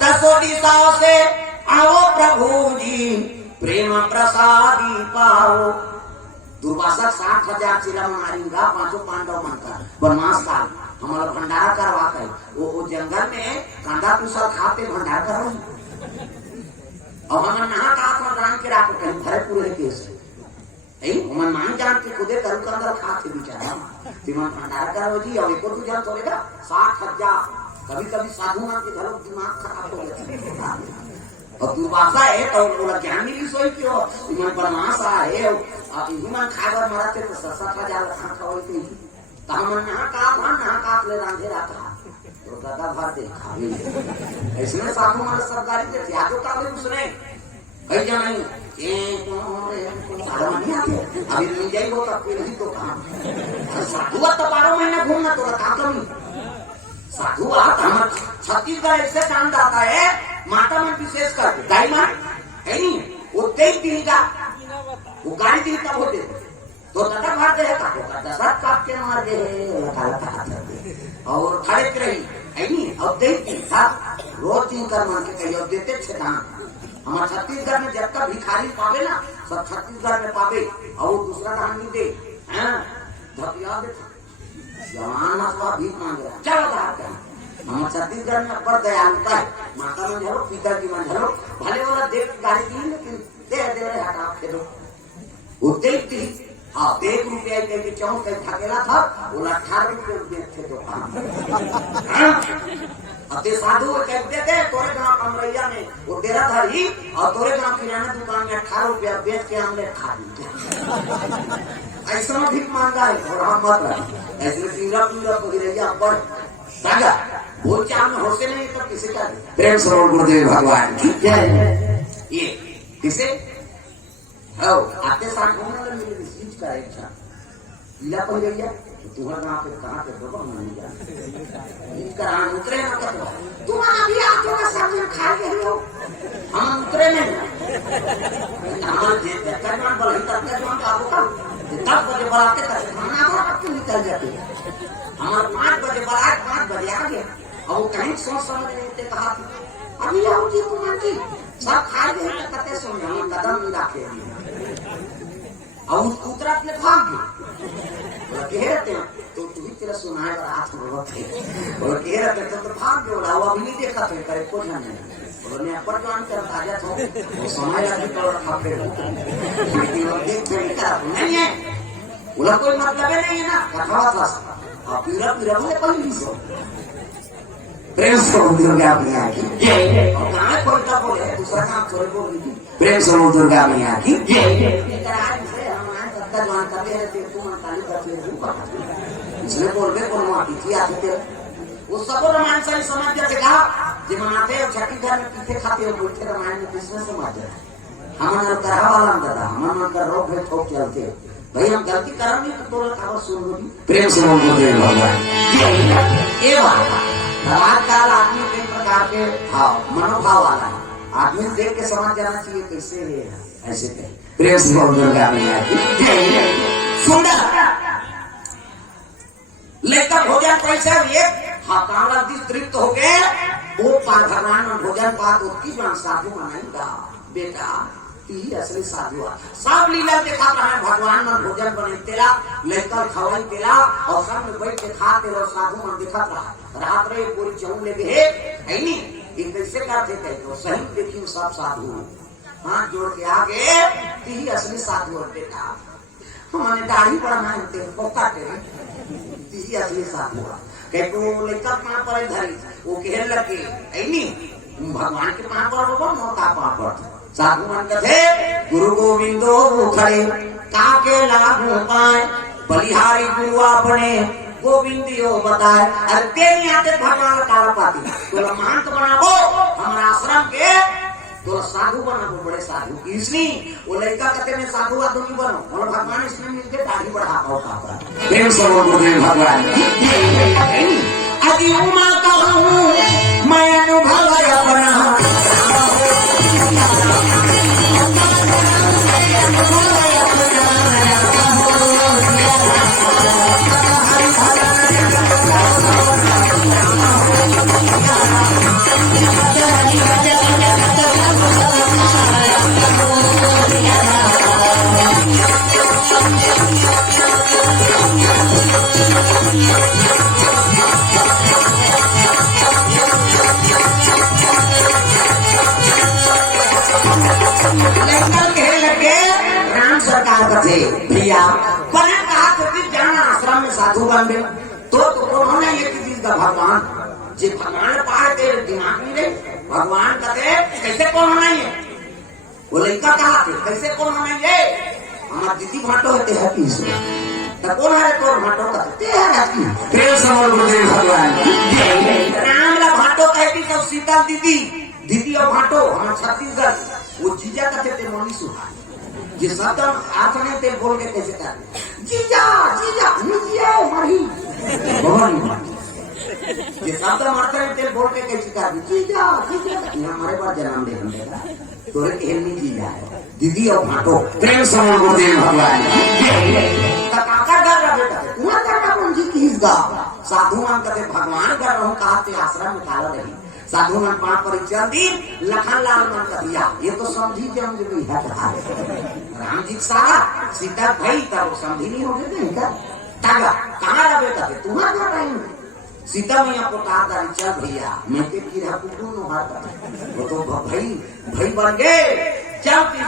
10 दिशाओं से आओ प्रभु जी प्रेम प्रसादी पाओ दुर्वासा 60,000 चिरा मारेगा 5 पांडव मनता वनवास काल हमारा भंडारा करवा कर वो जंगल में कांदा कुशल खाते भंडार करो और हम नहा का था जान के राखो कहीं भरे पूरे केस हम मान जान के खुदे तरु का अंदर खाते बेचारा दिमाग भंडारा करो जी और एको तो जन तोड़ेगा 60,000 कभी कभी साधु मान के घरों दिमाग खराब हो जाता है और दुर्वासा है तो बोला ज्ञान मिली सोई क्यों इमान परमाशा है इमान खागर मराते तो 60,000 खा खाओ तो हम नहा का ले रांधे रहा था दादा भात दे खा ले ऐसे साधु मारे सरकारी दे या तो का उसने कहीं जाना नहीं अभी मिल जाए वो तब फिर ही तो काम साधु तो 12 महीने घूमना तो का कमी साधु हम छत्तीसगढ़ ऐसे काम जाता है माता मन विशेष कर गाय मान है नहीं वो 23 दिन का वो गाड़ी दिन तब होते तो दादा भात दे का दशरथ काट के मार दे और खड़े रही है नहीं अब 23 दिन था रोज 3 कर मान के कहियो देते थे दान हमारे छत्तीसगढ़ में जब तक भिखारी पावे ना सब छत्तीसगढ़ में पावे और दूसरा दान नहीं दे धपिया दे जवान अथवा भीख मांगे चलो हमारे छत्तीसगढ़ में बड़ दयालुता है माता में झलो पिताजी में झलो भले वाला देख गाड़ी दी लेकिन दे दे रहे हटा खेलो वो देखती हाँ 1 रुपया के चौंक ढकेला था वो 18 रुपये थे तो अते साधु कहते थे तोरे गांव कमरैया में वो तेरा धरी और तोरे गांव किराना दुकान में 18 रुपया बेच के हमने खा ली ऐसा भीख मांगा है और हम मत ऐसे पीला पीला पगड़ैया पर सागा बोल चाल में होते नहीं तो किसी का प्रेम सरोवर गुरुदेव भगवान ये किसे हो आते साथ घूमने लगे मेरी चीज का एक था पीला पगड़ैया तुम्हारा नाम पे कहाँ पे दबा नहीं जाता इनका नाम उतरे ना करो तुम अभी आते ना सामने खा के हो हम उतरे नहीं हमारे जे तकरीबन बल ही तकरीबन का होगा 10 बजे बुलाते तक खाना बना के निकल जाते हमारे 5 बजे बुलाए 5 बजे आ गए और वो कहीं सोच समझ नहीं कहा अभी आओ जी तुम्हारी सब खा गए कहते सो हम कदम नहीं रखे और उतरा अपने भाग गए कहते तो तू भी तेरा सुनाए का हाथ में होते और कहते तो भाग गए वो अभी नहीं देखा तो करे को जाने बोलने पर जान कर ताजा तो वो समय लगे तो रखा फिर लेकिन वो देख फिर का नहीं है उला कोई मतलब नहीं है ना कथा था अब पूरा पूरा बोले कोई नहीं सो प्रेम समुद्र का अपने आकी और गाने कोई का बोले दूसरा काम छोड़ बोल प्रेम समुद्र का अपने आकी जवान करते हैं तेरे को ताली करते हैं इसलिए बोल बे कौन माटी थी आते थे वो सब रामायण से समझ जाते कहा जे मनाते और छत्तीसगढ़ में पीते खाते और बोलते रामायण में किसने समझ जाए हमारा करा वाला दादा हमारा का रोग है ठोक चलते भाई हम गलती कर नहीं तो तोरा खबर सुन लो प्रेम से बोल भगवान ये बात समाज काल आदमी कई प्रकार के भाव मनोभाव वाला है आदमी देख के समझ जाना चाहिए कैसे है ऐसे कहीं प्रेम से दुर्गा मैया सुंदर लेकर भोजन पैसा एक हकाला तृप्त हो गए वो भगवान में भोजन पात उसकी बन साधु मनाएगा बेटा ही असली साधु सब लीला देखा है भगवान में भोजन बने तेरा लेकर खवाई तेरा और सब में बैठ के खा तेरा साधु मन दिखा रहा रात रे पूरी चौन ले गए है नहीं ये कैसे करते थे तो सही देखिए सब साधु हाथ जोड़ के आगे ही असली साधु और बेटा हमारे दाढ़ी बढ़ाना है पोका ती असली साधु कह तो लेकर पाँव पर धरी वो कह लगे ऐनी भगवान के पाँव पर होगा मौका पाँव पर साधु मन कथे गुरु गोविंदो खड़े काके लागू पाए बलिहारी गुरु अपने गोविंदियो बताए अरे तेरी आते भगवान काला पाती तो महंत बनाबो हमारा आश्रम के तो साधु बना वो बड़े साधु इसलिए वो लड़का कहते मैं साधु आदमी बनो और भगवान इसमें मिलके दाढ़ी बढ़ा पाओ प्रेम सर्वगुरु भगवान अति उमा कहूँ मैं अनुभव अपना भैया बने कहा कि जाना आश्रम में साधु बन गए तो उन्होंने ये चीज का भगवान जी भगवान पाए तेरे दिमाग में नहीं भगवान कहते कैसे कौन होना है वो लड़का कहा थे कैसे कौन होना है हमारे दीदी भाटो होते हैं तो कौन है तो भाटो का ते है प्रेम समर गुरुदेव भगवान राम ला भाटो कहती सब सीता दीदी दीदी और भाटो हम छत्तीसगढ़ वो जीजा का थे मोनी सुहा जिस शब्द आपने ते बोल के कैसे कर जीजा जीजा जीजा मरी भगवान ये शब्द मारते हैं ते बोल के कैसे कर जीजा जीजा हमारे पास जन्म दे देगा तोरे कहनी जीजा है दीदी और भाटो प्रेम समर गुरुदेव भगवान काका घर रहा बेटा तू कर का मुंजी किस गा साधु मान कहते भगवान कर रहूं कहते आश्रम में काला रही साधु मन पांच परिचय दी लखन लाल मन का दिया ये तो समझी के हम जो है राम जी सारा सीता भाई तब समझी नहीं हो गए इनका तागा कहां रहा बेटा तुम्हारा घर रही सीता मैया को कहा चल भैया मैं के कीड़ा कुकुर नो हाथ वो तो भाई भाई बन गए चल की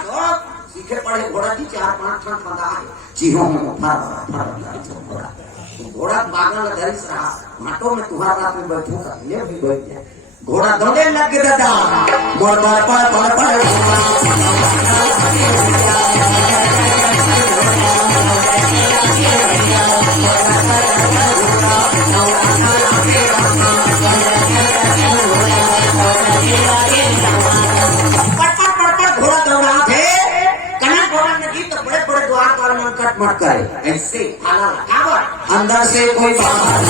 सीखे पढ़े घोड़ा जी 4-5 ठन फंदा है चीहों घोड़ा बागल धरिस रहा माटो में तुम्हारा रात में बैठूंगा ये भी बैठ जाए घोड़ा दौड़े लग गया दादा मोर पर घोड़ा दौड़ा थे कनक भवन में तो बड़े बड़े द्वार वाले मन कट मट करे ऐसे अंदर से कोई बाहर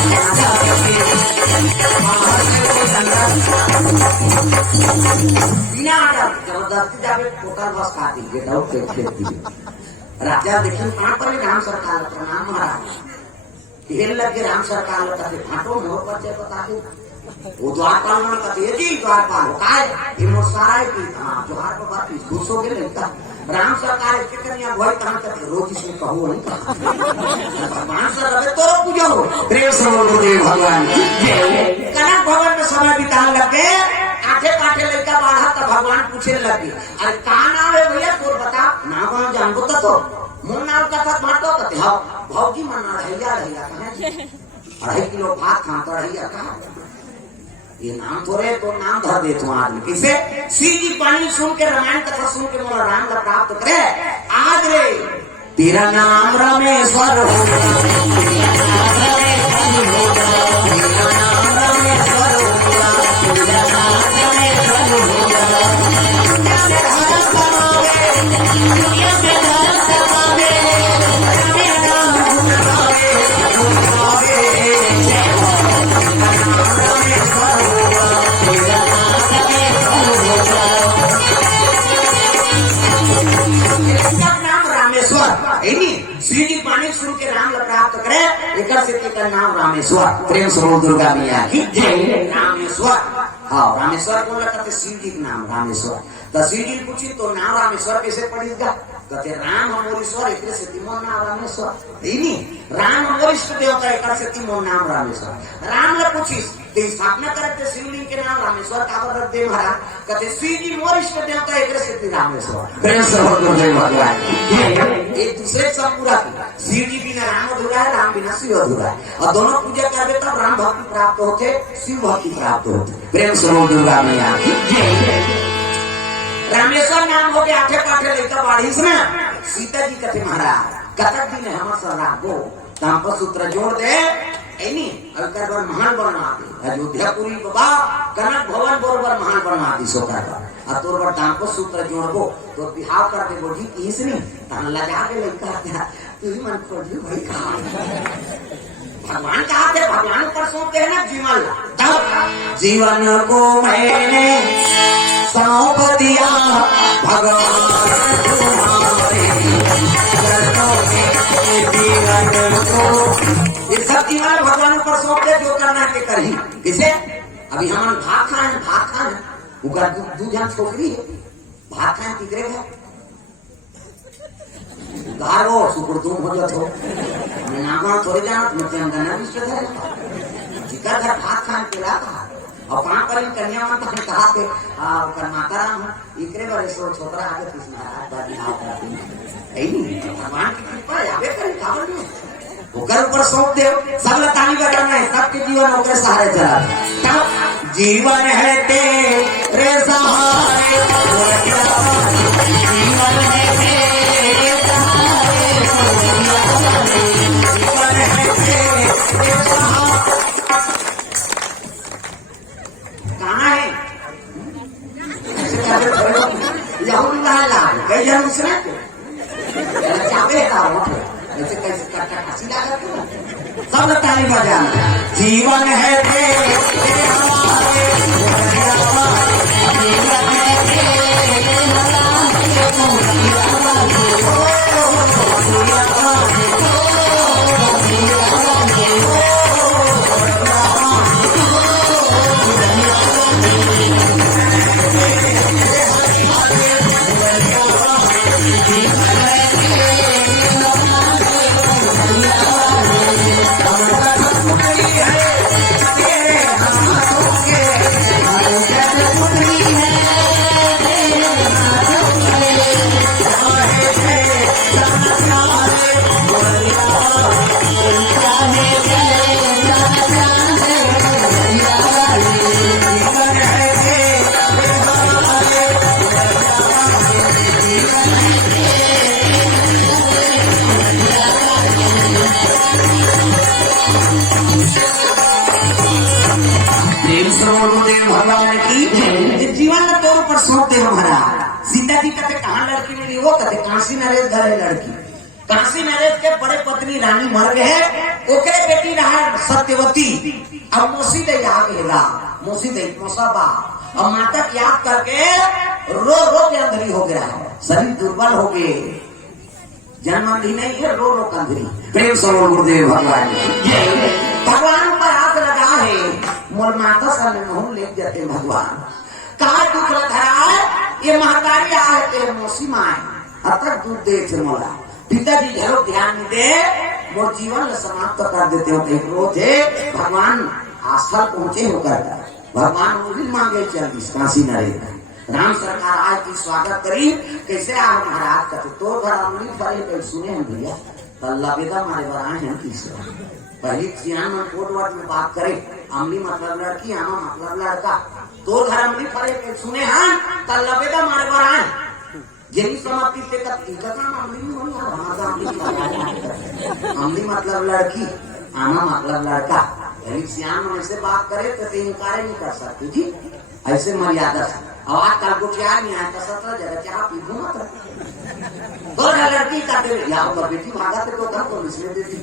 बिना जबरदस्ती जाके टोटल बस खाती गेट आउट खेलती राजा देखिए कहाँ पर राम सरकार प्रणाम महाराज खेल लगे राम सरकार कहते फाटो में हो बच्चे बता दो वो द्वारपाल मन कहते जी द्वारपाल काय ये मोसाराय की जोहार पर बात खुश हो गए लगता राम सरकार इसके कन्या वही कहाँ तक रोज इसमें कहो नहीं भगवान से रवे तो पूजा हो प्रेम समर गुरुदेव भगवान कनक भवन में समय बिताने लगे आठे काठे लड़का बाढ़ा तो भगवान पूछने लगे अरे कहा नाम है भैया तो बता नाम जानबो तो मुन नाम का था बाटो कहते हाँ भौजी मना रहिया रहिया 2.5 किलो भात खाता रहिया कहा ये नाम थोड़े तो नाम धर दे तुम आदमी किसे सीधी पानी सुन के रामायण कथा सुन के मोला राम का प्राप्त करे आज रे तेरा नाम रामेश्वर श्री जी पानी सुन के राम प्राप्त करे एक का नाम रामेश्वर प्रेम स्वरूप दुर्गा मैया की जय रामेश्वर हाँ रामेश्वर को कहते शिव जी का नाम रामेश्वर तो शिव जी पूछी तो नाम रामेश्वर कैसे पड़ेगा कहते राम अमोरेश्वर एक से तीमो नाम रामेश्वर राम अमोरिष्ट देवता एक से तीमो नाम रामेश्वर राम ने पूछी स्थापना करते शिवलिंग के नाम रामेश्वर का रख दे महाराज कहते शिव जी मोरिष्ट देवता एक से रामेश्वर प्रेम स्वरूप गुरुदेव भगवान एक दूसरे सब पूरा शिव जी बिना राम अधूरा है राम बिना शिव अधूरा है और दोनों पूजा करते तब राम भक्ति प्राप्त होते शिव भक्ति प्राप्त होते प्रेम स्वरूप दुर्गा मैया रामेश्वर नाम हो गया आठे पाठे लेकर बाढ़ी ना सीता जी कहते महाराज कतक दिन है हमारे सर राखो तांपर सूत्र जोड़ दे ऐनी अगर बार महान बनवा दे अयोध्यापुरी बाबा कनक भवन बरोबर महान बनवा दी सोकर और तोर बार तांपर सूत्र जोड़बो तो बिहाव कर दे बोली इसने तन लगा के लड़का तू ही मन खोल भाई कहा भगवान कहा थे भगवान पर सौंपते हैं ना जीवन तब जीवन को मैंने सौंप दिया भगवान तुम्हारे जीवन को ये सब जीवन भगवान पर सौंपते जो करना के करी किसे अभी हम भात खाए उनका दूध छोकरी है भात खाए किकरे है गारो सुपर तुम हो जातो मैं नामा थोड़े जाना मुझे अंदर ना विश्व है जिका घर भात खाए पिला था और पांच पर कन्या माता ने कहा कि कर माता राम इकरे बारे सो छोकरा आगे कृष्ण दादी हाथ करती नहीं भगवान की कृपा आगे करे कावन में ओकर ऊपर सौंप दे सब ताली बजाना है सबके जीवन ओकर सहारे चला तब जीवन है तेरे सहारे जीवन है तेरे सहारे कई जन से चाहे का ऐसे कैसे हंसी लगा सब ताली बजाना जीवन है भगवान की जीवन तौर पर सौंपते हमारा सीता जी कहते कहाँ लड़की मेरी वो कहते काशी नरेश घर है लड़की काशी नरेश के बड़े पत्नी रानी मर गए ओकरे बेटी रहा सत्यवती अब मौसी दे यहाँ गएगा मौसी दे मौसाबा अब माता की याद करके रो रो के अंधरी हो गया है शरीर दुर्बल हो गए जन्म भी नहीं है रो रो कंधरी प्रेम सरो गुरुदेव भगवान भगवान पर हाथ लगा है मोर माता सा मोहन ले जाते भगवान कहा दुख लगा ये महतारी आए तेरे मौसी माए अब तक दूध दे थे मोला पिताजी घरों ध्यान नहीं दे मोर जीवन समाप्त कर देते हो देख रो थे भगवान आस्था पहुंचे होकर भगवान वो भी मांगे चल काशी नरेश राम सरकार आज की स्वागत करी कैसे आ महाराज कहते तो घर अमली फले कल सुने हम भैया अल्लाह बेदा हमारे बराए हैं किसी पहली सियान में कोट वर्ड में बात करे अमली मतलब लड़की आमा मतलब लड़का तो घर अमली फले कल सुने हैं अल्लाह बेदा हमारे बराए यही समाप्ति से अमली मतलब लड़की आमा मतलब लड़का पहली सियान में ऐसे बात करे तो इनकार नहीं कर सकते जी ऐसे मर्यादा से अब आजकल को क्या नहीं आता 17 जगह क्या पीछू मत दो लड़की का या बेटी भागा तो तो इसलिए देती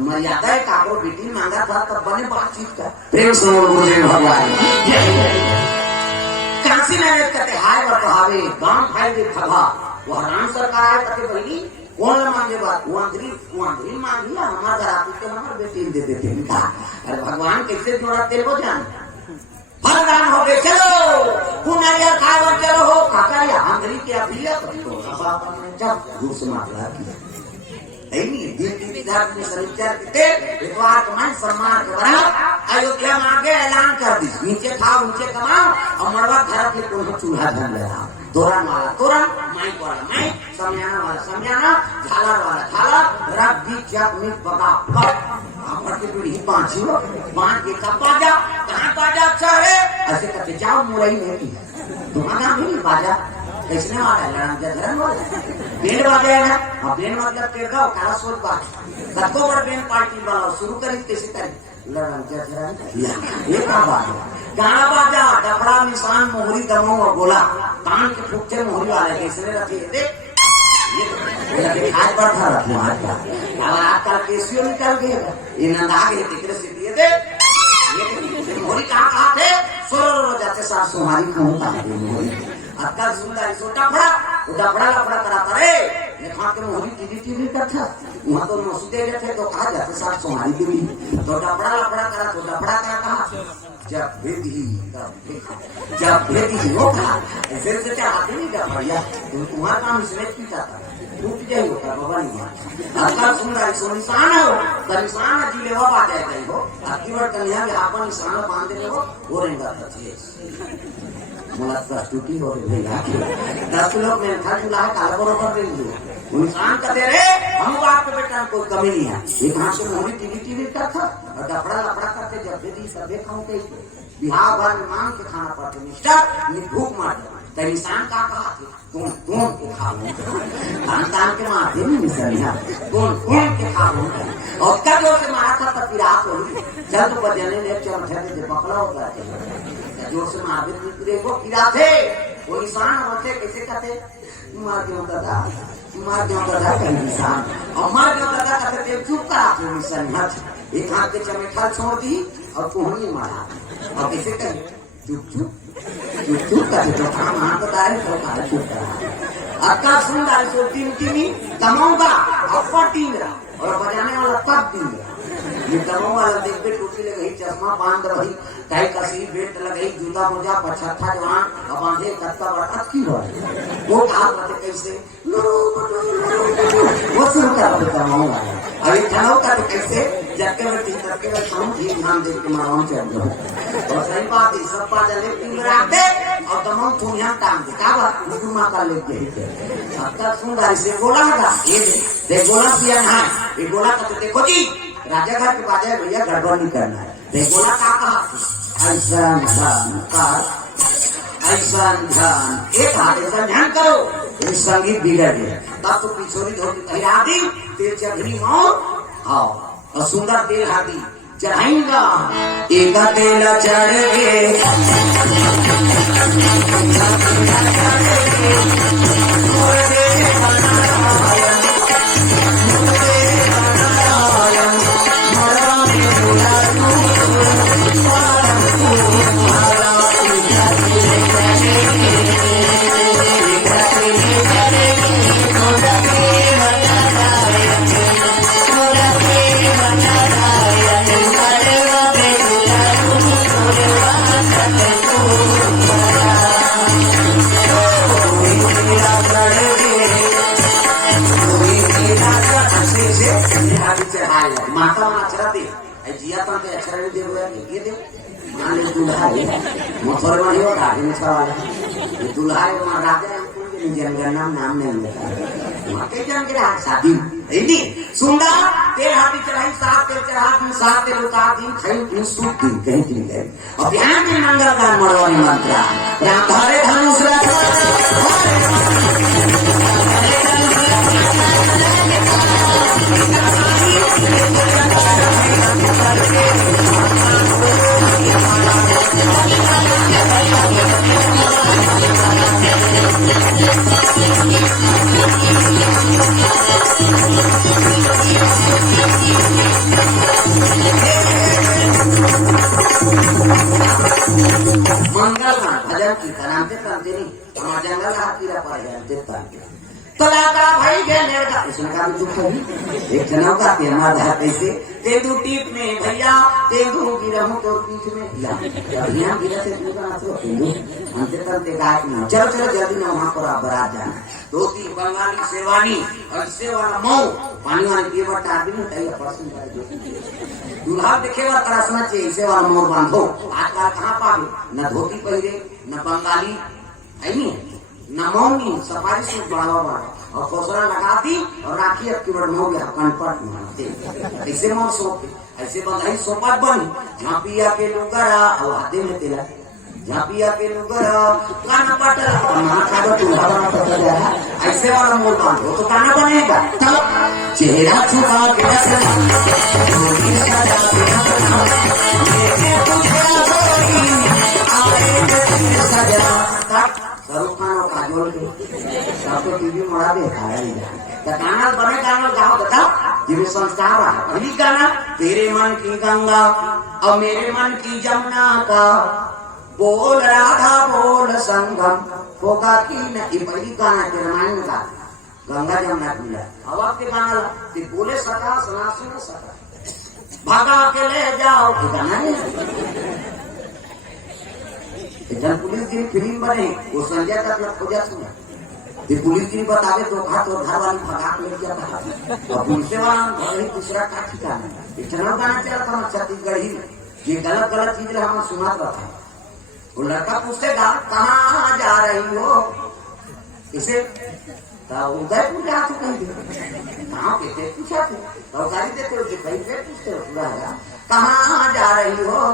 मर्यादा है काको बेटी मांगा था तब बने बातचीत का प्रेम सुनो गुरुदेव भगवान काशी नरेश कहते हाय बतहावे गांव भाई दे खबा वो राम सरकार आए कहते बहनी कौन मांगे बात वो अंदरी मांगी हमारा घर आती तो हमारे बेटी दे देते अरे भगवान कैसे जोड़ाते हो जान भगवान हो गए चलो पुनारिया खाए चलो हो काका अंदरी के अभिया जब दूर से मामला किया सम्मान के बराबर अयोध्या में आगे ऐलान कर दी नीचे खाओ नीचे कमाओ और मरवा घर के कोई चूल्हा धन लगा तोरण वाला तोरण माइक वाला माइक समयाना वाला समयाना झालर वाला झालर रब दी जब मिट बगा आपके पीढ़ी पांच के कब बाजा कहाँ बाजा अच्छा है ऐसे कहते जाओ मुरई में की तुम्हारा भी नहीं बाजा कैसने वाला है लड़ान जा धर्म वाला बेन बाजा है ना बेन वाला तेर का काला सोच बात सबको बड़ा बेन पार्टी वाला शुरू करी कैसे करी लड़ान जा धर्म ये क्या बात है गाना बाजा डबड़ा निशान मोहरी दमो और गोला कान के फुकते मोहरी वाले कैसे रखे थे ये आज पर था रखो आज का अब आजकल केसियो निकल गए ये नंदा के टिकरे से दिए थे ये मोहरी कहाँ थे सोरो जाते साथ सुहारी कहूँ कहाँ थे मोहरी आजकल सुंदर सोटा फड़ा लफड़ा कराता रे ये खान के मोहरी टीवी करता वहाँ तो मसूदे थे तो कहा जाते साथ सुहारी के लिए तो डबड़ा लफड़ा करा तो डबड़ा क्या कहा जब भेदी हो ऐसे से क्या आते नहीं जब भैया तुम्हारा काम इसमें की जाता टूट जाए होता बाबा नहीं अगर सुंदर सो निशान हो तो निशान जिले वो आ जाएगा हो आपकी बार कन्या के आपन निशान बांध दे हो वो रहेगा मुलाकात टूटी हो रही है 10 लोग में था चूल्हा काला बरोबर दे दो इंसान का दे रे हम आपके बेटा कोई कमी नहीं है एक हाथ से मोहरी टीवी करता और डबड़ा लफड़ा करते जब दे दी सब खाऊं के बिहार भर में मांग के खाना पड़ते मिस्टर भूख मार तो इंसान का कहा तुम के खाओ खान के मारते नहीं मिसरिया कौन के खाओ और कब से मारा था तब पिरात हो जल्द बजने ने चमठे से पकड़ा होता है जोर से मारे को पिरा थे वो इंसान होते कैसे कहते मार क्यों दादा कहीं इंसान और मार क्यों दादा कहते चुप करा क्यों इंसान मत एक हाथ के चमेठा छोड़ दी और कोहनी मारा और कैसे कहीं चुप करते तो काम हाथ बताए तो कहा चुप करा अक्का सुन डाल सो तीन तमोगा और पटींगा और बजाने वाला पद दींगा ये तमो वाला देख के टोपी लगाई चश्मा बांध रही टाई कसी बेल्ट लगाई जूता मोजा पछत्ता जवान और बांधे कत्ता बड़ा की बात वो कहा करते कैसे वो शुरू कर देता तमो वाला अभी तमो का कैसे जबके में तीन तक के हम ठीक नाम देख के माराऊं चल दो और सही बात है सब बात ले तीन रखते और तमो तुम यहां टांग दे का बात गुरु मां का लेके सबका सुंदर से गोला का ये दे गोला पिया ना ये गोला का देखो जी राजा घर के बाजे भैया गड़बड़ नहीं करना है देखोला का कहा ऐसा ध्यान एक हाथ ऐसा ध्यान करो ये संगीत बिगड़ गया तब तो पिछोरी धोती तैयार दी तेल चढ़ी मौत आओ और सुंदर तेल हाथी चढ़ाएगा एक तेल चढ़ माता अक्षरा दे जिया तो अक्षरा नहीं दे ये दे मान ले दूल्हा है मोथर में हो गाड़ी में सवाल है दूल्हा है वहां राजा जनगण नाम नहीं लेता माते जन के शादी रेडी सुंदर तेल हाथी चढ़ाई सात तेल उतार दिन खाई सूट दिन कहीं दिन गए और ध्यान में मंगल का मरवानी मंत्र राम हरे धनुष मंगल भजन की कराते करते नहीं हमारा जंगल हाथी रहा देता तलाका भाई के लड़का उसने कहा चुप करी एक जनाव का तेरा था कैसे तेंदू टीप में भैया तेंदू गिरहूं तो पीठ में यहाँ गिरा से तू का तो तेंदू अंते करते कहा कि चलो जल्दी ना वहां पर बारात जाना दो तीन बंगाली सेवानी और सेवाना मऊ पानी वाली पीवा टाटी में तैयार परसों कर दूल्हा देखेगा तरसना चाहिए सेवाना मोर बांधो आजकल कहाँ पावे न धोती पहरे न बंगाली है नहीं न मौनी सफारी से बढ़ावा और कोसरा लगाती और राखी अब की बड़ गया कनपट मानते ऐसे मौत सोपे ऐसे बंधाई सोपत बनी जहाँ पिया के लुगरा और हाथे में तेला जहाँ पिया के लुगरा काना पटल माँ का तो दूल्हा बना पता जा ऐसे वाला मोर बांधो तो काना बनेगा तब चेहरा छुपा के शाहरुख खान और काजोल के सब तो टीवी मरा देखा है गाना बने गाना गाओ बताओ जिसमें संस्कार है पहली गाना तेरे मन की गंगा और मेरे मन की जमुना का बोल राधा बोल संगम होगा कि नहीं पहली गाना के रामायण का गंगा जमुना मिला अब आपके गाना बोले सका सुना सुना सका भागा के ले जाओ गाना नहीं जब पुलिस की फिल्म बने वो संजय दत्त खोजा सुना पुलिस की बतावे तो घर वाली भगा ले गया था और पुलिस वाला घर ही दूसरा का ठिकाना इतना गाना चला था छत्तीसगढ़ ही में ये गलत चीज हम सुना था वो लड़का पूछेगा कहाँ जा रही हो इसे उदयपुर जा चुका कहाँ पे पूछा थे तो गाड़ी देते हो कहीं पे पूछते हो कहाँ जा रही हो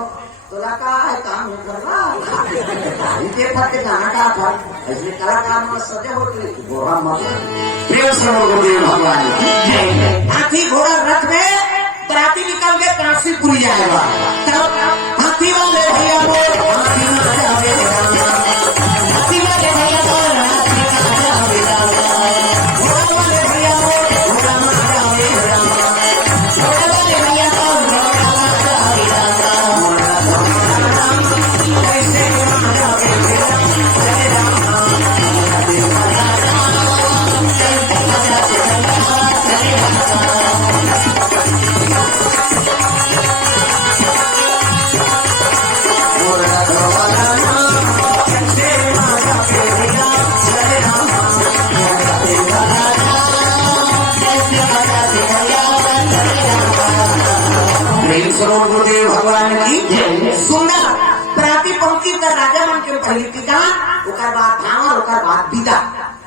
तो लगा है काम कर रहा के गाना का था इसलिए कलाकार में सजा होती घोड़ा मत प्रिय भगवान हाथी घोड़ा रथ में बराती निकल के काशीपुरी जाएगा हाथी वाले भैया हाथी वाले भैया सर्व गुरुदेव भगवान की जय। सुंदर प्राति पंक्ति का राजा मन के पहली टीका ओकर बाद भावर ओकर बाद विदा।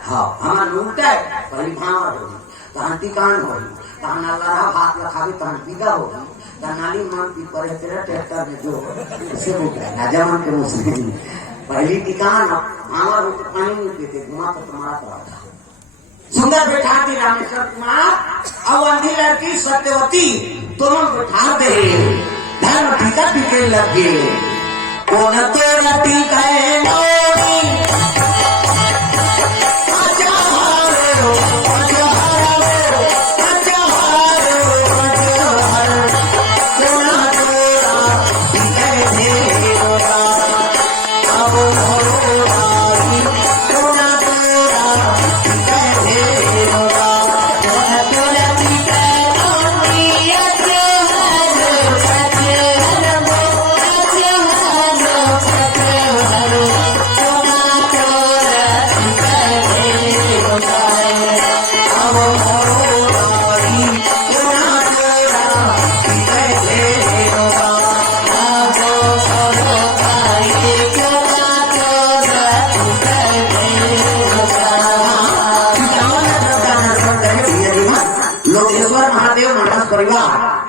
हाँ हमार उल्टा है पहली भावर होगी तहन टीकान होगी तहन अल्लाह भात लखावी तहन विदा होगी तनाली मन की परे तेरा ट्रैक्टर में जो से हो गया राजा मन के मुस्लिम पहली टीकान भावर हो तो पानी में पीते घुमा तो तुम्हारा पड़ा। सुंदर बैठा दी रामेश्वर कुमार अब अंधी लड़की सत्यवती दोनों बैठा दे धर्म टीका टीके लगे कौन तेरा टीका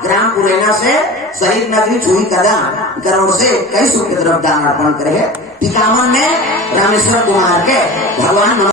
ग्राम पुरेना से शहीद नगरी छुई कदम करोड़ से कई सुख की तरफ दान अर्पण करे। टीकावन में रामेश्वर कुमार के भगवान